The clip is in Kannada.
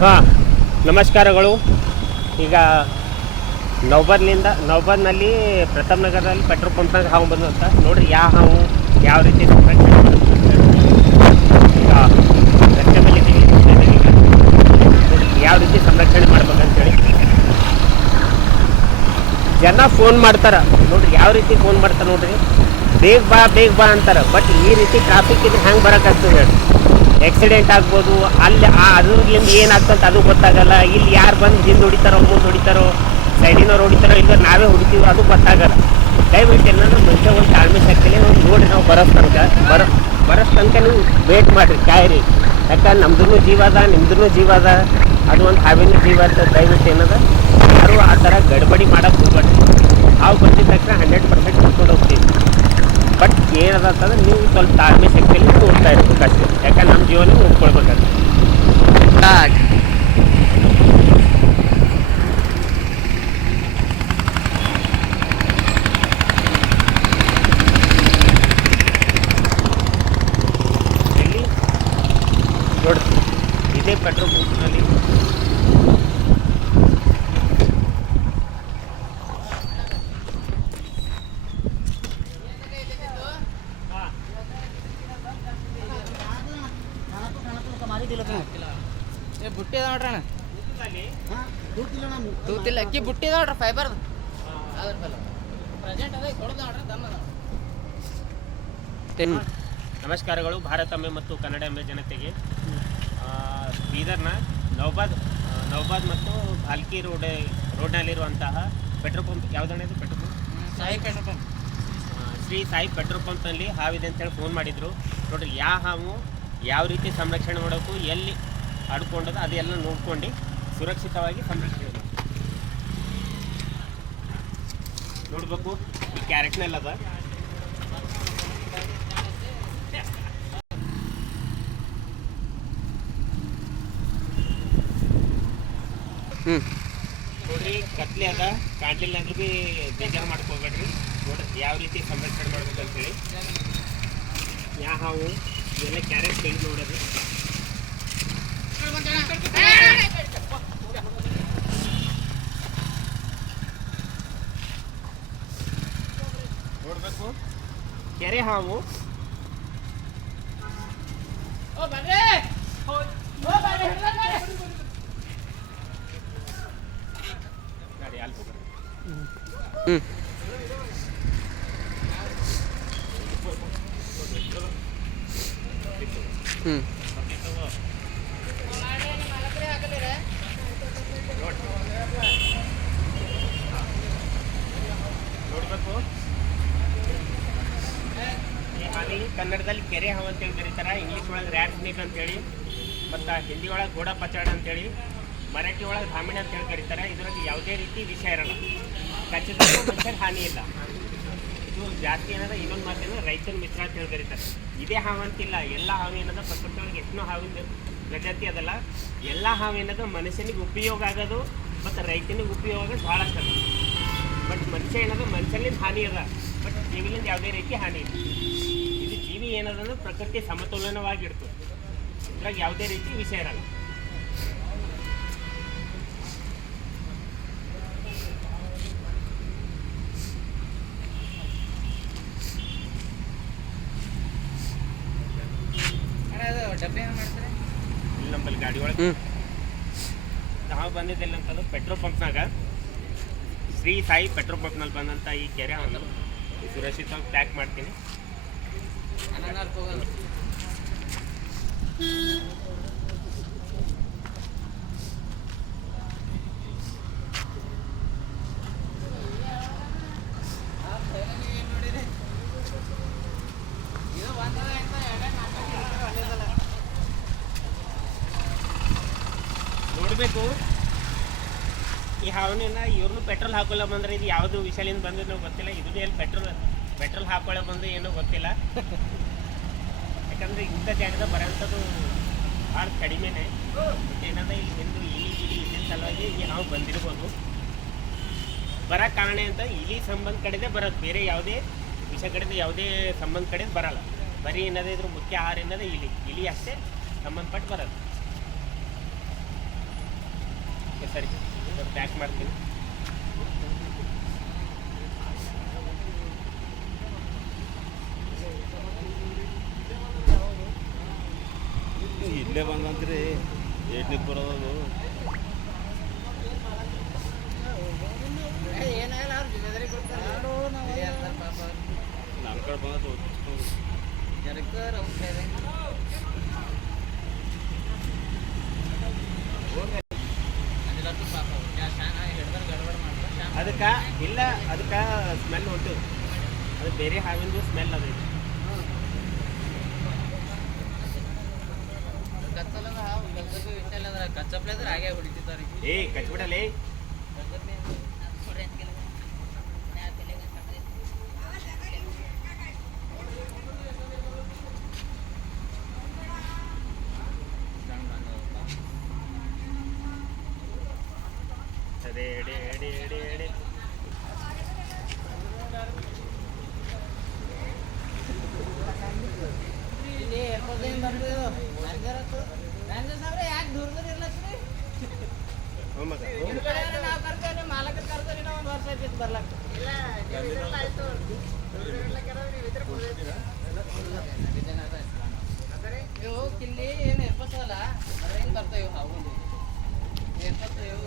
ಹಾಂ, ನಮಸ್ಕಾರಗಳು. ಈಗ ನೌಬರ್ನಿಂದ, ನೌಬರ್ನಲ್ಲಿ ಪ್ರಥಮ ನಗರದಲ್ಲಿ ಪೆಟ್ರೋಲ್ ಪಂಪ್ನಾಗ ಹಾವು ಬಂದು ಅಂತ. ನೋಡ್ರಿ ಯಾವ ಹಾವು, ಯಾವ ರೀತಿ. ಈಗ ರಸ್ತೆ ಯಾವ ರೀತಿ ಸಂರಕ್ಷಣೆ ಮಾಡ್ಬೇಕಂತೇಳಿ ಜನ ಫೋನ್ ಮಾಡ್ತಾರ. ನೋಡ್ರಿ, ಯಾವ ರೀತಿ ಫೋನ್ ಮಾಡ್ತಾರೆ ನೋಡ್ರಿ. ಬೇಗ ಬಾ ಬೇಗ ಬಾ ಅಂತಾರೆ. ಬಟ್ ಈ ರೀತಿ ಟ್ರಾಫಿಕ್ ಇದ್ರೆ ಹೆಂಗೆ ಬರೋಕ್ಕಾಗ್ತದೆ ಹೇಳಿ. ಆಕ್ಸಿಡೆಂಟ್ ಆಗ್ಬೋದು, ಅಲ್ಲಿ ಅದ್ರಲ್ಲಿಂದ ಏನಾಗ್ತಂತ ಅದು ಗೊತ್ತಾಗಲ್ಲ. ಇಲ್ಲಿ ಯಾರು ಬಂದು ಹಿಂದೆ ಹೊಡಿತಾರೋ ಮುಂದೆ ಹೊಡಿತಾರೋ ಸೈಡಿನವ್ರು ಹೊಡಿತಾರೋ, ಇಲ್ಲ ನಾವೇ ಹೊಡಿತೀವಿ, ಅದು ಗೊತ್ತಾಗಲ್ಲ. ದಯವಿಟ್ಟು ಏನಾದ್ರು ಮನುಷ್ಯ ಒಂದು ತಾಳ್ಮೆ ಶಕ್ತಿಲಿ ಒಂದು ನೋಡಿ ನಾವು ಬರೋ ತನಕ. ಬರೋ ಬರೋ ತನಕ ನೀವು ವೇಟ್ ಮಾಡಿರಿ, ಕಾಯಿರಿ. ಯಾಕಂದ್ರೆ ನಮ್ದು ಜೀವ ಅದ ನಿಮ್ದು ಜೀವ ಅದ. ಅದು ಒಂದು ಹಾವಿನ ಜೀವ ಅಂತ ದಯವಿಟ್ಟು ಏನದ? ಯಾರು ಆ ಥರ ಗಡ್ಬಡಿ ಮಾಡಕ್ಕೆ ಹೋಗ್ಬೇಡ್ರಿ. ಹಾವು ಬಂದಿದ್ದ ತಕ್ಷಣ ಹಂಡ್ರೆಡ್ ಪರ್ಸೆಂಟ್ ಕರ್ಕೊಂಡು ಹೋಗ್ತೀವಿ. ಬಟ್ ಏನದ ಅಂತಂದ್ರೆ ನೀವು ಸ್ವಲ್ಪ ತಾಳ್ಮೆ ಶಕ್ತಿಯಲ್ಲಿ ನೋಡ್ತಾ ಇರ್ಬೇಕು ಅಷ್ಟೇ ಯಾಕಂದ್ರೆ ನಮ್ಮ ಜೀವನ ನೋಡಿ. ಇದೇ ಪೆಟ್ರೋಲ್ ಬಂಕ್ನಲ್ಲಿ ಏ ಬುಟ್ಟಿ ಅದ ನೋಡ್ರಣ ತೂತಿಲ್ಲ ಅಕ್ಕಿ ಬುಟ್ಟಿ ನೋಡ್ರಿ ಫೈಬರ್ ಅದ್ರ ಬಲ್ಲ ಪ್ರೆಸೆಂಟ್ ಅದ ಕೊಡದ ನೋಡ್ರಿ ದಮ್ಮ ನಮಸ್ಕಾರಗಳು ಭಾರತ ಅಮ್ಮೆ ಮತ್ತು ಕನ್ನಡ ಎಂಬ ಜನತೆಗೆ. ಆ, ಬೀದರ್ನ ನವಬಾದ್ ನವಬಾದ್ ನೌಬಾದ್ ಮತ್ತು ಭಾಲ್ಕಿ ರೋಡ್ ರೋಡ್ನಲ್ಲಿರುವಂತಹ ಪೆಟ್ರೋಲ್ ಪಂಪ್ ಯಾವುದಣ್ಣ ಇದು petrol pump? Sai petrol pump. Shri Sai petrol ಪಂಪ್ನಲ್ಲಿ ಹಾವಿದೆ ಅಂತೇಳಿ ಫೋನ್ ಮಾಡಿದ್ರು. ನೋಡ್ರಿ ಯಾವ ಹಾವು ಯಾವ ರೀತಿ ಸಂರಕ್ಷಣೆ ಮಾಡಬೇಕು ಎಲ್ಲಿ ಆಡ್ಕೊಂಡದ ಅದೆಲ್ಲ ನೋಡ್ಕೊಂಡು ಸುರಕ್ಷಿತವಾಗಿ ಸಂರಕ್ಷಣೆ ನೋಡ್ಬೇಕು, ಈ ಕ್ಯಾರೆಟ್ನಲ್ಲಿ ಹ್ಞೂ ನೋಡ್ರಿ, ಕತ್ಲೆ ಅದ ಕಾಣ್ಲಿಲ್ಲ ಅಂದ್ರೆ ಬಿ ಬೇಜಾರು ಮಾಡ್ಕೋಬೇಡ್ರಿ. ನೋಡ್ರಿ ಯಾವ ರೀತಿ ಸಂರಕ್ಷಣೆ ಮಾಡ್ಬೇಕು ಅಂತೇಳಿ ಯಾವ ಹಾವು, ಇವೆಲ್ಲ ಕ್ಯಾರೆಟ್ ತೆಗೆದು ನೋಡೋದು. ನೋಡ್ಬೇಕು ಕೆರೆ ಹಾವು ಗಾಡಿ ಅಲ್ಲಿ ಹೋಗೋಣ. ಹ್ಞೂ ಹ್ಞೂ ನೋಡ್ಬೇಕು ಈ ಹಾನಿ ಕನ್ನಡದಲ್ಲಿ ಕೆರೆ ಹಾವು ಅಂತೇಳಿ ಕರೀತಾರೆ. ಇಂಗ್ಲೀಷ್ ಒಳಗೆ ರ್ಯಾಟ್ ಸ್ನೇಕ್ ಅಂತೇಳಿ ಮತ್ತು ಹಿಂದಿ ಒಳಗೆ ಗೋಡ ಪಚಾಡ ಅಂತೇಳಿ ಮರಾಠಿ ಒಳಗೆ ಧಾಮಿಣ ಅಂತೇಳಿ ಕರೀತಾರೆ. ಇದರಲ್ಲಿ ಯಾವುದೇ ರೀತಿ ವಿಷಯ ಇರಲ್ಲ. ಖಚಿತ ಮನುಷ್ಯರಿಗೆ ಹಾನಿ ಇಲ್ಲ. ಇದು ಜಾಸ್ತಿ ಏನದ, ಇನ್ನೊಂದು ಮಾತೇನು ರೈತನ ಮಿತ್ರ ಅಂತ ಹೇಳಿ ಕರೀತಾರೆ. ಇದೇ ಹಾವು ಅಂತಿಲ್ಲ. ಎಲ್ಲ ಹಾವು ಏನದ ಪ್ರಕೃತಿಯೊಳಗೆ ಎಷ್ಟೋ ಹಾವಿನ ಪ್ರಜಾತಿ ಅದಲ್ಲ. ಎಲ್ಲ ಹಾವು ಏನದ ಮನುಷ್ಯನಿಗೆ ಉಪಯೋಗ ಆಗೋದು ಮತ್ತು ರೈತನಿಗೆ ಉಪಯೋಗ ಆಗೋದು ಭಾಳಷ್ಟು ಅದ. ಬಟ್ ಮನುಷ್ಯ ಏನದು, ಮನುಷ್ಯನಿಂದ ಹಾನಿ ಅದ. ಬಟ್ ಜೀವಿಲಿಂದ ಯಾವುದೇ ರೀತಿ ಹಾನಿ ಇಲ್ಲ. ಇದು ಜೀವಿ ಏನದ ಅಂದ್ರೆ ಪ್ರಕೃತಿ ಸಮತೋಲನವಾಗಿರ್ತದೆ ಇದ್ರಾಗ ಯಾವುದೇ ರೀತಿ ವಿಷಯ ಇರಲ್ಲ. ಡಬ್ಬಿ ಏನು ಮಾಡ್ತಾರೆ? ಇಲ್ಲಿ ನಮ್ಮಲ್ಲಿ ಗಾಡಿ ಒಳಗೆ. ನಾವು ಬಂದಿದ್ದಿಲ್ಲ ಅಂತಂದ್ರೆ ಪೆಟ್ರೋಲ್ ಪಂಪ್ನಾಗ ಶ್ರೀ ಸಾಯಿ ಪೆಟ್ರೋಲ್ ಪಂಪ್ನಲ್ಲಿ ಬಂದಂಥ ಈ ಕೆರೆ ಅವನು ಸುರಕ್ಷಿತವಾಗಿ ಪ್ಯಾಕ್ ಮಾಡ್ತೀನಿ. ಅನನಾರ್ ಈ ಹಾವನ್ನ ಇವ್ರನ್ನು ಪೆಟ್ರೋಲ್ ಹಾಕೋಲ್ಲ ಬಂದ್ರೆ ಇದು ಯಾವುದು ವಿಷಯಲಿಂದ ಬಂದಿದ್ದು ಗೊತ್ತಿಲ್ಲ. ಇದು ಎಲ್ಲಿ ಪೆಟ್ರೋಲ್ ಪೆಟ್ರೋಲ್ ಹಾಕೊಳ್ಳೋ ಬಂದು ಏನೋ ಗೊತ್ತಿಲ್ಲ. ಯಾಕಂದ್ರೆ ಇಂಥ ಜಾಗದ ಬರೋಂಥದ್ದು ಭಾಳ ಕಡಿಮೆನೆ. ಏನಂದ್ರೆ ಇಲ್ಲಿ ಹಿಂದೂ ಇಲಿ ಇಲಿ ಇಲ್ಲಿನ ಸಲುವಾಗಿ ಇಲ್ಲಿ ನಾವು ಬಂದಿರ್ಬೋದು. ಬರೋ ಕಾರಣ ಅಂತ ಇಲಿ ಸಂಬಂಧ ಕಡೆದೇ ಬರೋದು. ಬೇರೆ ಯಾವುದೇ ವಿಷಯ ಕಡೆದು ಯಾವುದೇ ಸಂಬಂಧ ಕಡೆ ಬರಲ್ಲ. ಬರೀ ಏನದೇ ಇದ್ರ ಮುಖ್ಯ ಆಹಾರ ಏನದೇ ಇಲಿ ಇಲಿ ಅಷ್ಟೇ ಸಂಬಂಧಪಟ್ಟು ಬರೋದು. ಸರಿ. ಪ್ಯಾಕ್ ಮಾಡ್ತೀನಿ. ಇಲ್ಲೇ ಬಂದಂತ್ರಿ ಏಟ್ನಿಪುರ ಬರೋದು. ನಮ್ಮ ಕಡೆ ಬಂದ್ರೆ ಜನಕ್ಕೆ ರೌಂಡ್ ಇದೆ ಅದಿಲ್ಲಂತೂ ಪಾಪ ಅವ್ರು. ಯಾ ಶಾನ ಹಿಡ್ದಾರ ಗಡ್ಬಡ್ ಮಾಡ್ತಾರೆ ಶಾನ ಅದಕ್ಕೆ ಇಲ್ಲ ಅದಕ್ಕೆ ಸ್ಮೆಲ್ ಹೊಂಟು ಅದು ಬೇರೆ ಹಾವಿಂದು ಸ್ಮೆಲ್ ಅದು. ಕಚ್ಚಪ್ಲೆ ಅಂದ್ರೆ ಹಾಗೆ ಹೊಡಿತಿದ್ದಾರೆ ಏ ಕಚ್ಬಿಡಲೇ ಇವು ಕಿಲ್ಲಿ ಏನು ಎಪ್ಪತ್ತಲ್ಲ ಅದ್ರ ಬರ್ತಾವೆ ಇವು ಇವು.